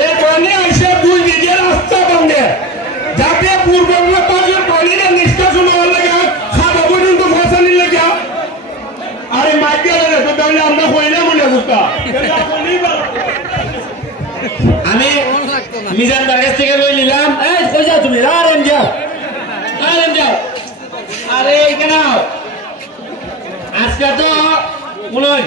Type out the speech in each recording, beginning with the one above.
এখানে এসে 2 বিঘে রাস্তা ভাঙে যাতে পূর্ববঙ্গের পানির নিষ্কাশন হওয়ার লাগে খাওয়া পর্যন্ত ফসানির লাগে আরে মাইকে তো তাহলে আমরা কইলে মনে বুঝতা আমি মিজান বাগের থেকে লই নিলাম এই কই যাও তুমি আরেন যাও আরে এখানে আজকে তো বলুন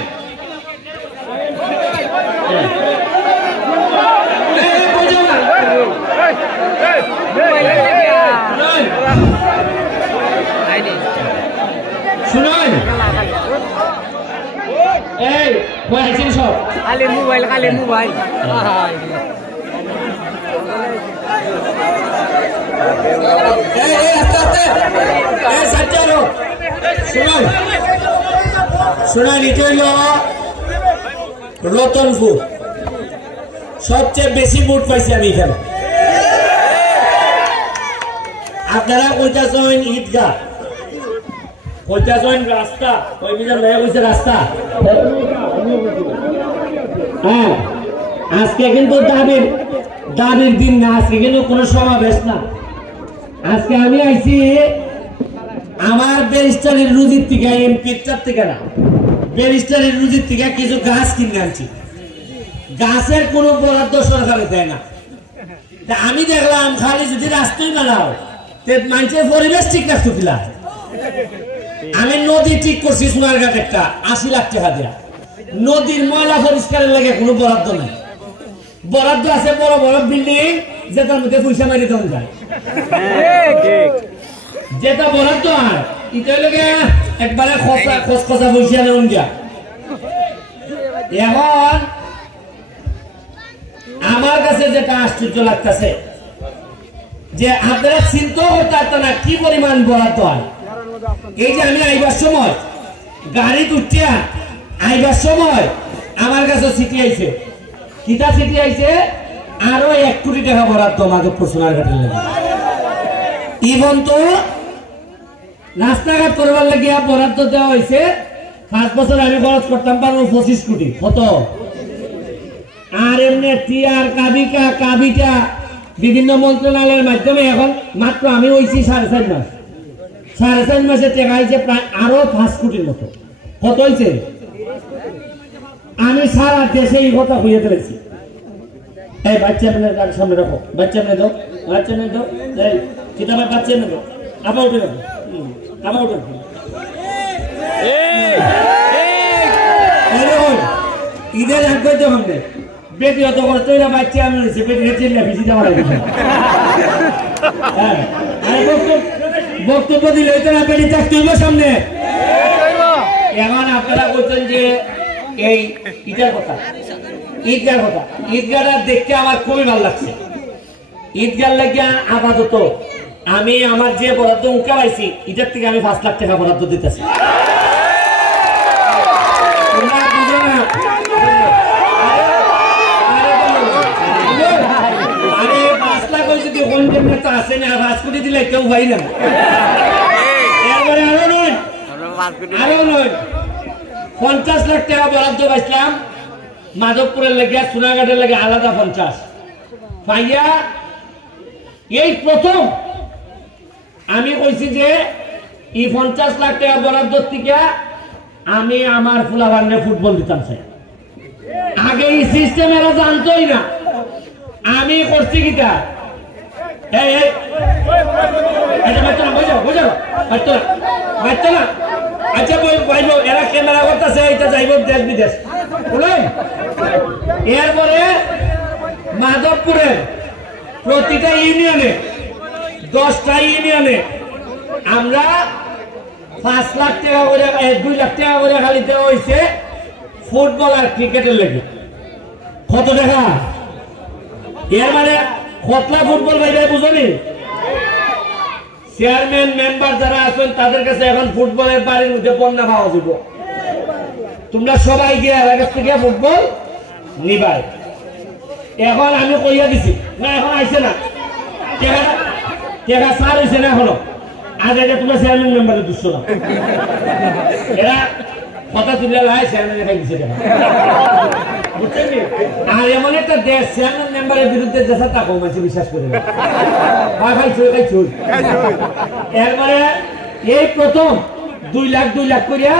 শুনুন এই কই আছেন সব খালি মোবাইল রতনপুর সবচেয়ে বেশি ভোট পাইছি আমি এখানে আপনারা কইতাছেন ঈদগাহ কইতাছেন রাস্তা ওই মিজান ভাই কইছে রাস্তা হ্যাঁ আজকে কিন্তু দাবির দিন না আজকে কিন্তু কোনো সমাবেশ না আজকে আমি আইছি আমার ব্যারিস্টারের রুজির থেকে এমপির থেকে না ব্যারিস্টারের রুজির থেকে কিছু গাছ কিনে আনছি গাছের কোনো বরাদ্দ সরকারে দেয় না আমি দেখলাম খালি যদি রাস্তায় বানাও মানুষের পরিবেশ ঠিক রাখতো কিলা আমি নদী ঠিক করছি সোনারঘাট একটা 80 লাখ টাকা দেয়া নদীর ময়লা পরিষ্কারের লাগে কোনো বরাদ্দ নেই বরাদ্দ আছে বড় বড় বিল্ডিং যেটার মধ্যে পয়সা মারি দেওয়া যায় যেটা বরাদ্দ হয় এটা লোকে একবারে খসখসা পয়সা নেওয়া যায় এখন আমার কাছে যেটা আশ্চর্য লাগতেছে যে আপনারা চিন্তাও করতে পারতেন না কি পরিমাণ বরাদ্দ হয় এই যে আমি আইবার সময় গাড়ি উঠিয়া আইবার সময় আমার কাছে চিঠি আইছে কিতা চিঠি আইছে আরো 1 কোটি টাকা বরাদ্দ মাধবপুর সোনারঘাটের লাগে ইভন তো রাস্তাঘাট করবার লাগে বরাদ্দ দেওয়া হয়েছে 5 বছর আমি খরচ করতাম 25 কোটি কত আর এমনি টিআর কাবিটা বিভিন্ন মন্ত্রণালয়ের মাধ্যমে এখন মাত্র আমি হইছি 4.5 মাস 4.5 মাসে টাকা হয়েছে প্রায় আরো 5 কোটির মতো কত হয়েছে আমি সারা দেশে এই কথা হইয়া ফেলেছি এই বাচ্চা মেয়ের সামনে রাখো বাচ্চা মেয়ে দাও এই কিতাবের বাচ্চা মেয়ে দাও আবার উঠে রাখো ঈদের আগে যখন বেটি অত করে তৈরি বাচ্চা আমি বেটি চিল্লা ফিসি দেওয়া লাগে বক্তব্য দিলে না বেটি চাকরি হইব সামনে এখন আপনারা বলছেন যে এই ঈদগাহটা দেখতে আমার খুবই ভালো লাগছে ঈদগাহ লাগিয়া আপাতত আমি আমার যে বরাদ্দ উঁকে পাইছি এটার থেকে আমি 5 লাখ টাকা বরাদ্দ দিতেছি আরে 5 লাখ যদি আছে না 5 কোটি দিলে কেউ ভাই না এরপরে আরো নয় 50 লাখ টাকা বরাদ্দ পাইছিলাম মাধবপুরের লেগে সোনারঘাটের লেগে আলাদা 50 পাইয়া এই প্রথম আমি কইছি যে এই 50 লাখ টাকা বরাদ্দ থেকে আমি আমার ফুলাবান্ডে ফুটবল দিতাম স্যার আগে এই সিস্টেম এরা জানতোই না আমি করছি কিটা আচ্ছা এরা ক্যামেরা করতেছে এটা যাইব দেশ বিদেশ বুঝলেন এরপরে মাধবপুরের প্রতিটা ইউনিয়নে 10টা ইউনিয়নে আমরা 5 লাখ টাকা করে 2 লাখ টাকা করে খালি দেওয়া হয়েছে ফুটবল আর ক্রিকেটের লেগে কত টাকা এর মানে খতলা ফুটবল ভাই বুঝলি চেয়ারম্যান মেম্বার যারা আছেন তাদের কাছে এখন ফুটবলের বাড়ির মধ্যে পণ্য পাওয়া যাব তোমরা সবাই গিয়ে এর কাছ থেকে ফুটবল নিবাই এখন আমি কইয়া দিছি না এখন আইছে না টাকা সার হয়েছে না এখনো আজ এটা তোমরা চেয়ারম্যান মেম্বারের 200 না এরা কথা তুলে লাই চেয়ারম্যানে খাই দিছে টাকা বুঝছেন কি আর এমন একটা দেশ চেয়ারম্যান মেম্বারের বিরুদ্ধে যেসা তা কমাইছে বিশ্বাস করে না খাইছো এরপরে এই প্রথম 2 লাখ করিয়া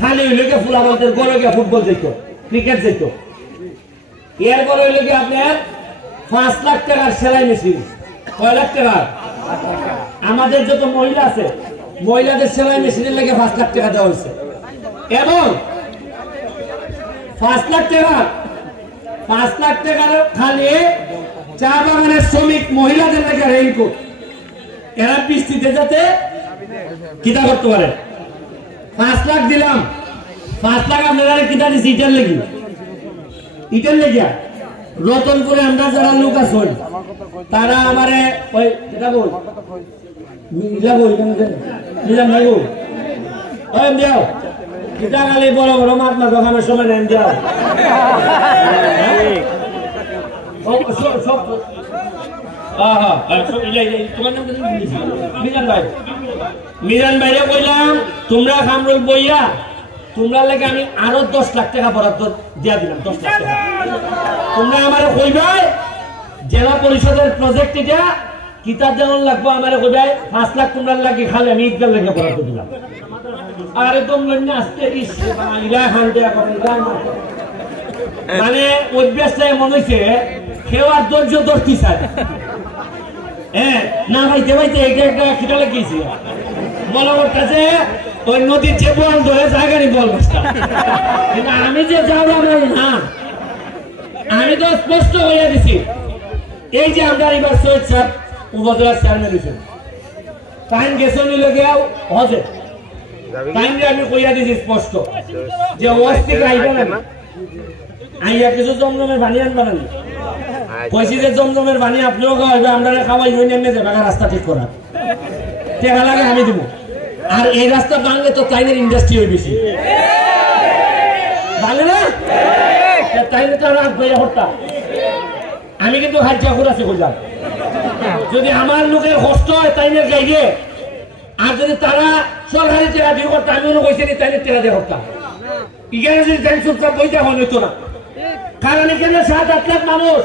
খালি হইল গিয়ে ফুলাবালদের গড়ে গিয়ে ফুটবল যেত ক্রিকেট যেত এরপরে হইল গিয়ে আপনার 5 লাখ টাকার সেলাই মেশিন 6 লাখ টাকা আমাদের যত মহিলা আছে মহিলাদের সেলাই মেশিনের লেগে 5 লাখ টাকা দেওয়া হয়েছে এবং 5 লাখ টাকার খালি চা বাগানের শ্রমিক মহিলাদের লেগে রেইনকোট এরা বৃষ্টিতে যাতে কিতা করতে পারে 5 লাখ দিলাম 5 লাখ আপনারা কিতা দিচ্ছি ইটার লেগিয়া রতনপুরে আমরা যারা লোক আছেন তারা আমারে ওই যেটা বল দিও কিতা খালি বড় বড় মাছ না দোকানের সময় নেন দিও মিজান ভাইরে কইলাম তোমরা কামরুল বইয়া তোমরা লাগে আমি আরো 10 লাখ টাকা বরাদ্দ দিয়া দিলাম 10 লাখ টাকা তোমরা আমারে কইবাই জেলা পরিষদের প্রজেক্ট এটা কিতাব যেমন লাগবো আমারে কইবাই 5 লাখ তোমরা লাগে খালি আমি ঈদগার লাগে বরাদ্দ দিলাম আরে তোমরা আজকে ইলা খান দেয়া করে মানে অভ্যাসটা এমন হয়েছে কেউ আর ধৈর্য ধরতে চায় হ্যাঁ না ভাইতে এটা একটা খিটা লাগিয়েছি মনে করতেছে ওই নদীর যে বল ধরে জায়গারই বল কিন্তু আমি যে যাওয়ার না আমি তো স্পষ্ট হয়ে দিছি এই যে আমরা এবার সৈয়দ সাহেব উপজেলার চেয়ারম্যান হয়েছেন টাইম গেছে নিলে গিয়াও হজে টাইম আমি কইয়া দিছি স্পষ্ট যে ওয়াজ থেকে আইবে না আইয়া কিছু জমজমের পানি আনবা না কইছি যে জমজমের পানি আপনিও খাওয়াইবে আমরা খাওয়াই হই নেমে যাবে রাস্তা ঠিক করা টাকা লাগে আমি দিব আর এই রাস্তা ভাঙলে তো টাইনের ইন্ডাস্ট্রি হয়ে বেশি ভালো না টাইনে তো রাত বইয়া হত্যা আমি কিন্তু হাজ্জা ঘুরাছি কইলাম যদি আমার লোকের কষ্ট হয় টাইনের গাইয়ে আর যদি তারা সরকারি টাকা দিয়ে করতে আমি কইছি টাইনের টাকা দিয়ে হত্যা এখানে যদি টাইম চুপচাপ বইতে হইতো না কারণ এখানে 7-8 লাখ মানুষ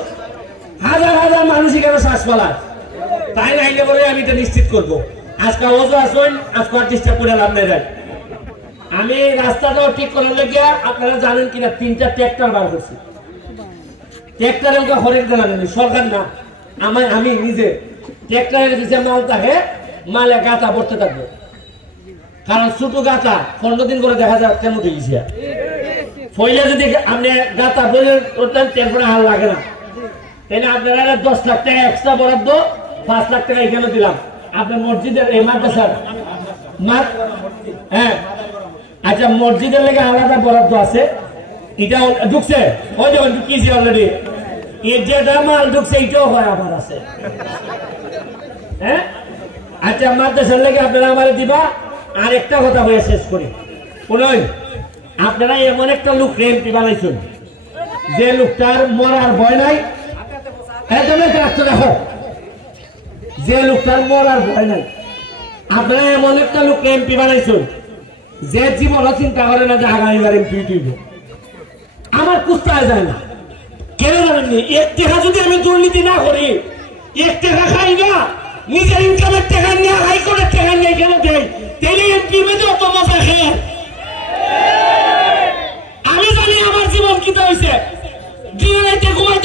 হাজার মানুষ এখানে শ্বাস পালায় তাই নাইলে বলে আমি এটা নিশ্চিত করবো আজকে ওজো আসুন আজকে আর ডিস্টার্ব করে লাভ নেই আমি রাস্তাটাও ঠিক করার লেগে আপনারা জানেন কিনা 3টা ট্রাক্টর বার করছি ট্রাক্টরের হরেক জানা জানি সরকার না আমি নিজে ট্রাক্টরের যে মাল থাকে মালে গাঁথা ভরতে থাকবে কারণ ছোট গাঁথা 15 দিন করে দেখা যায় কেমন উঠে গেছে ফইলে যদি আপনি গাঁথা বলে করতেন তারপরে হাল লাগে না তাহলে আপনারা 10 লাখ টাকা এক্সট্রা বরাদ্দ 5 লাখ টাকা এখানে দিলাম আপনার মসজিদের এই মাদ্রাসার হ্যাঁ আচ্ছা মসজিদের লেগে আলাদা বরাদ্দ আছে এটা ঢুকছে ওই যখন ঢুকিয়েছি অলরেডি এর যেটা মাল ঢুকছে এটাও হয় আমার আছে হ্যাঁ আচ্ছা মাদ্রাসার লেগে আপনারা আমার দিবা আর একটা কথা হয়ে শেষ করি শুনুন আপনারা এমন একটা লোক এমপি বানাইছেন যে লোকটার মরার ভয় নাই দেখো যে লোকটার মরার ভয় নাই আপনারা এমন একটা লোক এমপি বানাইছেন যে জীবন চিন্তা করে না যে আগামীবার এমপি তুইব আমার কুস্তায় যায় না কেন জানেননি 1 টাকা যদি আমি দুর্নীতি না করি 1 টাকা খাই না নিজের ইনকামের টাকা নিয়ে হাইকোর্টের টাকা নিয়ে কেন দেয় তাহলে এমপি মেয়েদের অত মজা খেয়ে আমি জানি আমার জীবন কি হয়েছে দিনে রাইতে ঘুমাইতে